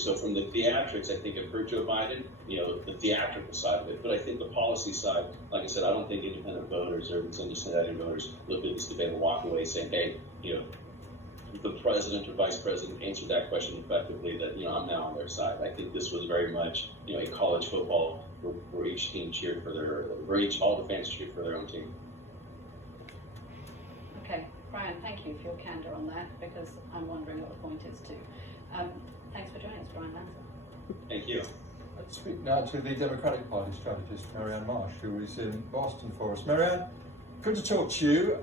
So from the theatrics, I think it hurt Joe Biden, the theatrical side of it. But I think the policy side, like I said, I don't think independent voters or independent voters look at this debate and walk away saying, hey, if the president or vice president answered that question effectively, that, I'm now on their side. I think this was very much, a college football where each team cheered for all the fans cheered for their own team. Okay, Brian, thank you for your candor on that, because I'm wondering what the point is too. Thanks for joining us, Brian Lanza. Thank you. Let's speak now to the Democratic Party strategist, Marianne Marsh, who is in Boston for us. Marianne, good to talk to you.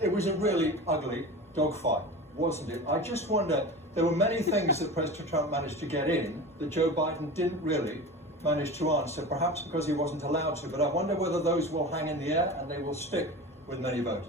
It was a really ugly dogfight, wasn't it? I just wonder, there were many things that President Trump managed to get in that Joe Biden didn't really manage to answer, perhaps because he wasn't allowed to, but I wonder whether those will hang in the air and they will stick with many voters.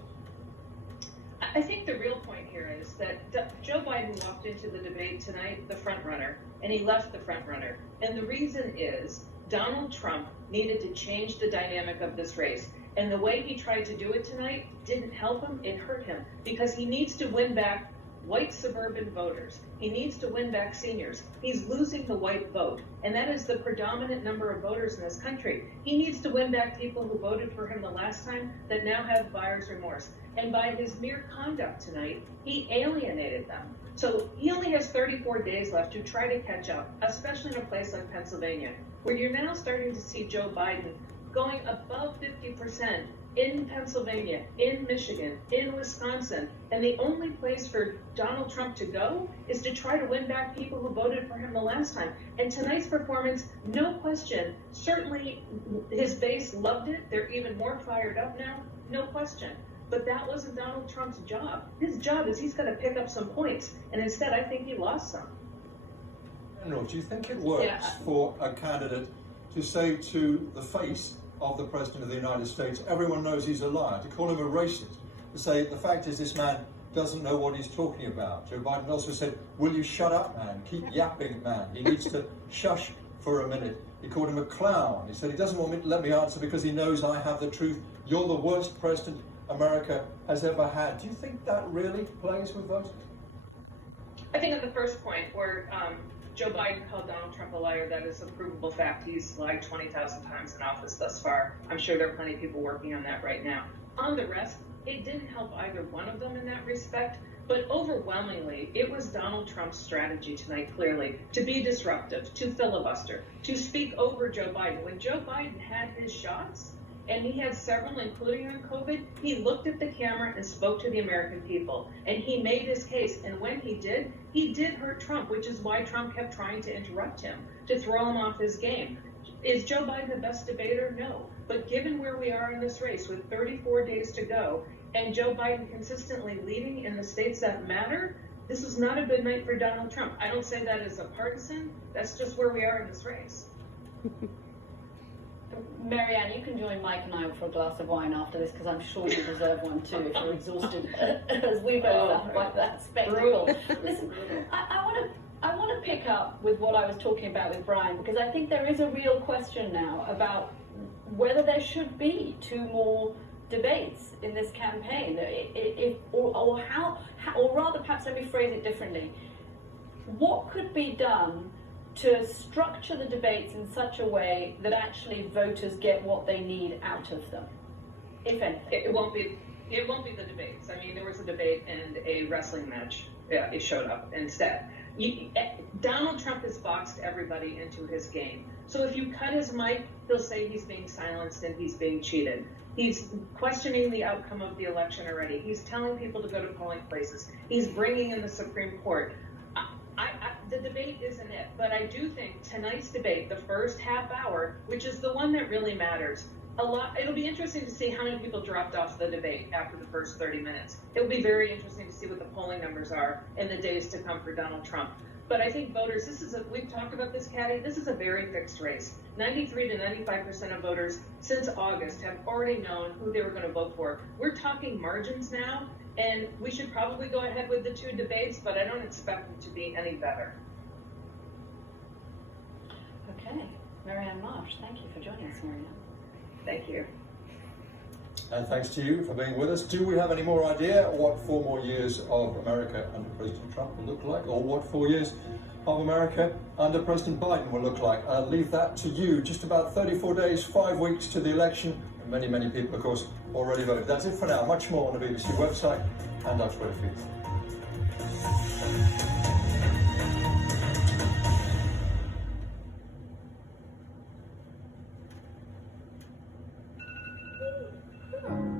I think the real point here is that Joe Biden walked into the debate tonight the front runner, and he left the front runner. And the reason is Donald Trump needed to change the dynamic of this race. And the way he tried to do it tonight didn't help him, it hurt him, because he needs to win back white suburban voters. He needs to win back seniors. He's losing the white vote, and that is the predominant number of voters in this country. He needs to win back people who voted for him the last time that now have buyer's remorse. And by his mere conduct tonight, he alienated them. So he only has 34 days left to try to catch up, especially in a place like Pennsylvania, where you're now starting to see Joe Biden going above 50% in Pennsylvania, in Michigan, in Wisconsin. And the only place for Donald Trump to go is to try to win back people who voted for him the last time. And tonight's performance, no question, certainly his base loved it. They're even more fired up now, no question. But that wasn't Donald Trump's job. His job is he's going to pick up some points. And instead, I think he lost some. General, do you think it works for a candidate to say to the face of the President of the United States, everyone knows he's a liar, to call him a racist, to say the fact is this man doesn't know what he's talking about? Joe Biden also said, will you shut up, man? Keep yapping, man. He needs to shush for a minute. He called him a clown. He said he doesn't want me to let me answer because he knows I have the truth. You're the worst president America has ever had. Do you think that really plays with voters? I think at the first point where Joe Biden called Donald Trump a liar, that is a provable fact. He's lied 20,000 times in office thus far. I'm sure there are plenty of people working on that right now. On the rest, it didn't help either one of them in that respect, but overwhelmingly, it was Donald Trump's strategy tonight, clearly, to be disruptive, to filibuster, to speak over Joe Biden. When Joe Biden had his shots, and he had several, including on COVID, he looked at the camera and spoke to the American people. And he made his case. And when he did hurt Trump, which is why Trump kept trying to interrupt him, to throw him off his game. Is Joe Biden the best debater? No. But given where we are in this race with 34 days to go, and Joe Biden consistently leading in the states that matter, this is not a good night for Donald Trump. I don't say that as a partisan. That's just where we are in this race. Marianne, you can join Mike and I for a glass of wine after this, because I'm sure you deserve one too if you're exhausted as we both are by that spectacle. Listen, I want to pick up with what I was talking about with Brian, because I think there is a real question now about whether there should be 2 more debates in this campaign, or rather, perhaps let me phrase it differently. What could be done to structure the debates in such a way that actually voters get what they need out of them, if anything? It won't be the debates. I mean, there was a debate and a wrestling match. It showed up instead. Donald Trump has boxed everybody into his game. So if you cut his mic, he'll say he's being silenced and he's being cheated. He's questioning the outcome of the election already. He's telling people to go to polling places. He's bringing in the Supreme Court. The debate isn't it, but I do think tonight's debate, the first half hour, which is the one that really matters, it'll be interesting to see how many people dropped off the debate after the first 30 minutes. It'll be very interesting to see what the polling numbers are in the days to come for Donald Trump. But I think voters, we've talked about this, Caddy, this is a very fixed race. 93 to 95% of voters since August have already known who they were going to vote for. We're talking margins now, and we should probably go ahead with the 2 debates, but I don't expect them to be any better. Okay. Marianne Marsh, thank you for joining us, Marianne. Thank you. And thanks to you for being with us. Do we have any more idea what 4 more years of America under President Trump will look like, or what 4 years of America under President Biden will look like. I'll leave that to you. Just about 34 days, 5 weeks to the election, and many, many people, of course, already voted. That's it for now. Much more on the BBC website and our Twitter feed.